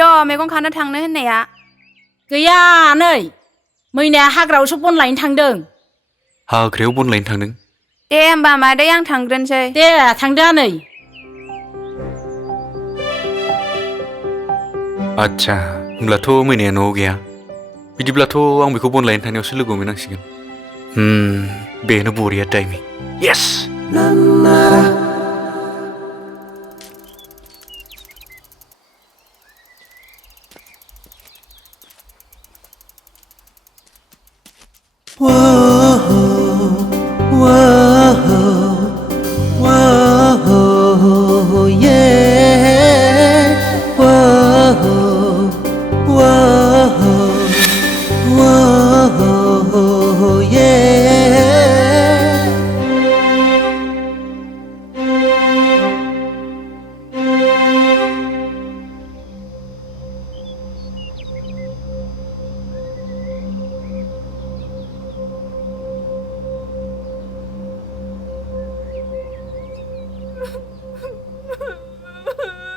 द' मैगं खानो थांनो होननाया गैया नै मैनाया हाग्रायावसो बन लायनो थांदों हाग्रायाव बन लायनो थांदों दे होमबा मादै आं थांग्रोनोसै दे थांदो आनै आच्छा होमब्लाथ' मैनाया न'आव गैया बिदिब्लाथ' आं बेखौ बन लायनो थांनायावसो लोगो मोननांसिगोन बेनो बरिया टाइमिं येस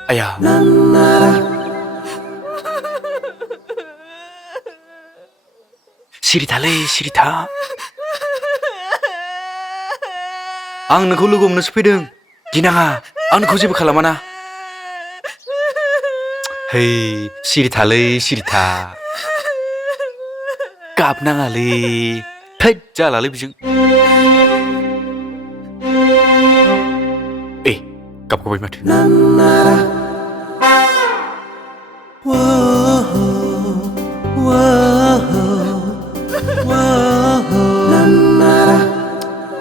आया सिरि थालै सिरि था आं नोंखौ लोगो मोननोसो फैदों गिनाङा आं नोंखौ जेबो खालामाना है सिरि थालै सिरि था गाबनाङालै थैद जालालै बिजों गाबगबाय माथो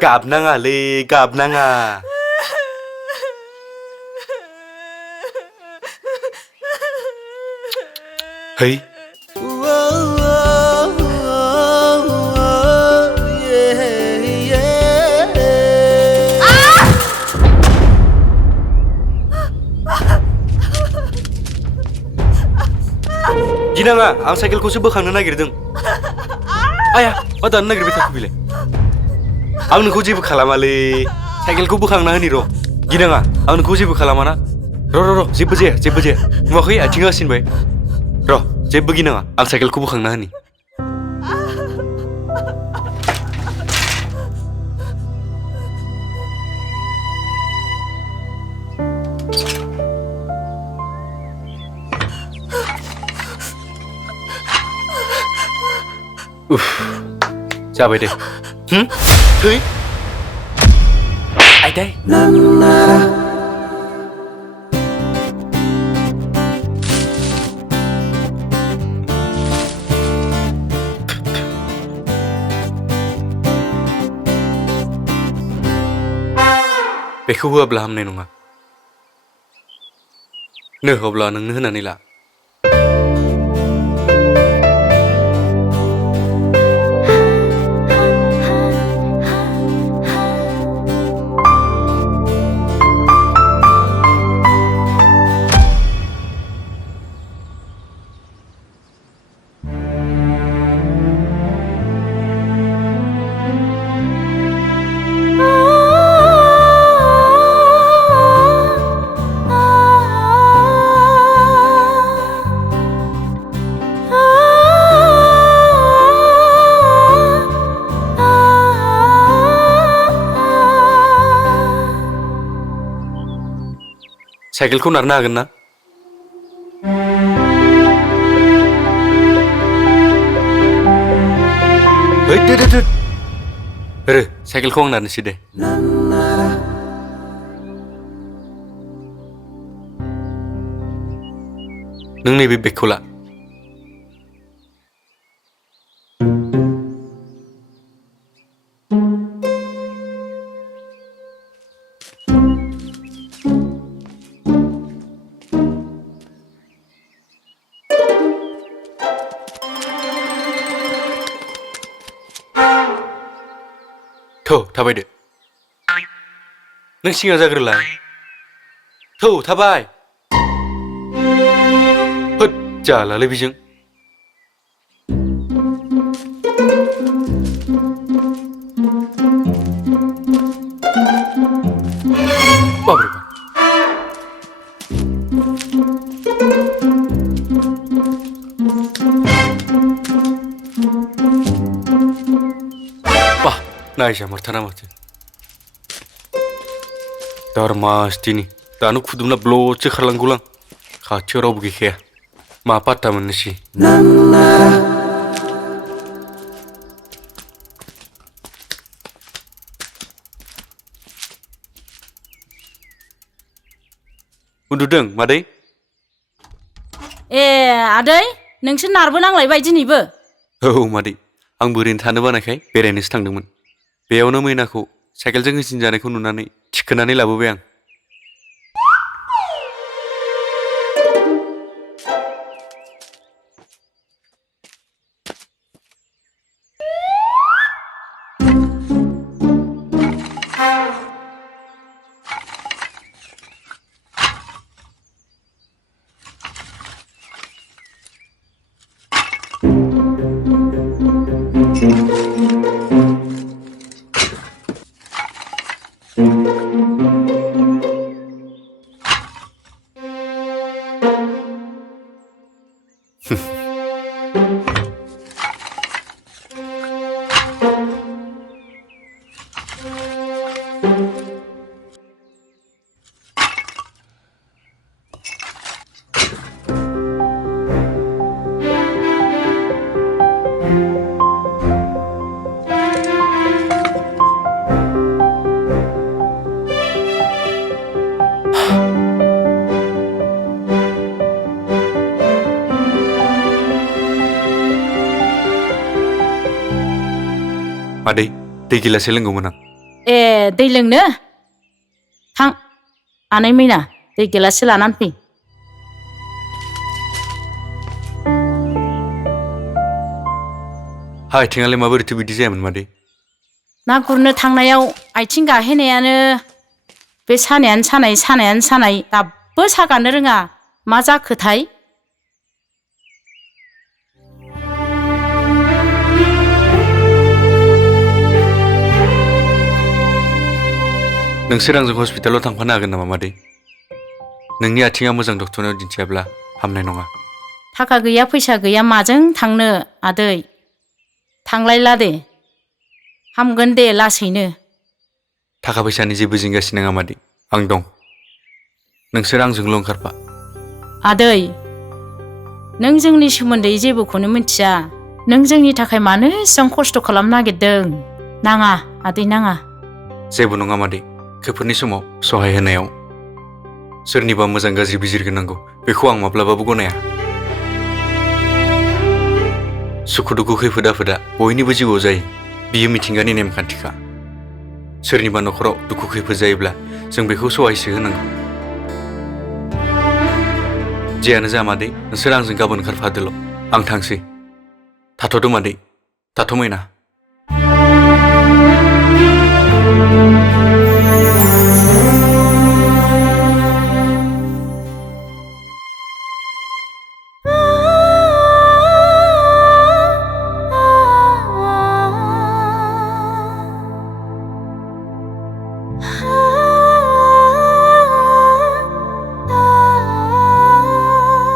गाबनाङालै गाबनाङा है गिनाङा आं साइकेलखौसो बोखांनो नागिरदों आया मा दानो नागिरबाय थाखो बेलाय आं नोंखौ जेबो खालामालै साइकेलखौ बोखांना होनि र' गिनाङा आं नोंखौ जेबो खालामाना र' जेबो जाया नुवाखै आथिङा सिनबाय र' जेबो गिनाङा आं साइकेलखौ बोखांना होनि जाबाय दे थै आइदाय बेखौ होआब्ला हामनाय नङा नो अब्ला नोंनो होनानै ला साइकेलखौ नारनो हागोन ना रे साइकेलखौ आं नारनोसै दे नों नैबे बेगखौ ला थौ थाबायदो नों सिगां जाग्रोलाय थौ थाबाय होद जालालै बेजों बाब्रे नायजामारथारा माथो दारमासथिनि दानो खुदुमना ब्लडसो खारलांगौलां खाथियाव रावबो गैखाया मा पात्ता मोननोसै उन्दुदों मादै ए आदै नोंसोर नारबो नांलायबाय दिनैबो औ मादै आंबो ओरैनो थानो बानायखाय बेरायनोसो थांदोंमोन बेयावनो मैनाखौ साइकेलजों होसिनजानायखौ नुनानै थिखोनानै लाबोबाय आं मादै दै गिलाससे लोंगौमोन आं ए दै लोंनो थां आनै मैना दै गिलाससे लानानै फै आथिङालाय माबोरैथो बिदि जायामोन मादै ना गुरनो थांनायाव आथिं गाहेनायानो बे सानायानो सानाय दाबो सागानो रोङा मा जाखोथाय नोंसोर आंजों हस्पिटालाव थांफानो हागोन नामा मादै नोंनि आथिङा मोजां डक्टरनाव दिन्थियाब्ला हामनाय नङा थाखा गैया फैसा गैया माजों थांनो आदै थांलायला दे हामगोन दे लासैनो थाखा फैसानि जेबो जिंगासि नाङा मादै आं दं नोंसोर आंजोंल' ओंखारफा आदै नों जोंनि सोमोन्दै जेबोखौनो मिथिया नों जोंनि थाखाय मानो एसेबां खस्थ' खालामनो नागिरदों नाङा आदै नाङा जेबो नङा मादै खैफोदनि समाव सहाय होनायाव सोरनिबा मोजां गाज्रि बिजिरग्रोनांगौ बेखौ आं माब्लाबाबो गनाया सुखु दुखु खैफोद आफोदा बयनिबो जिउआव जायो बियो मिथिंगानि नेमखान्थिखा सोरनिबा न'खराव दुखु खैफोद जायोब्ला जों बेखौ सहायसो होनांगौ जेयानो जा मादै नोंसोर आंजों गाबोन ओंखारफादोल' आं थांसै थाथ'दो मादै थाथ' मैना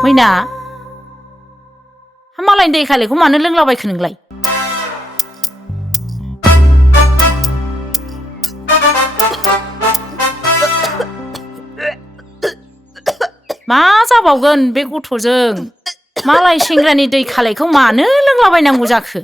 मैना मालायनि दै खालायखौ मानो लोंलाबायखो नोंलाय मा जाबावगोन बे गथ'जों मालाय सेंग्रानि दै खालायखौ मानो लोंलाबायनांगौ जाखो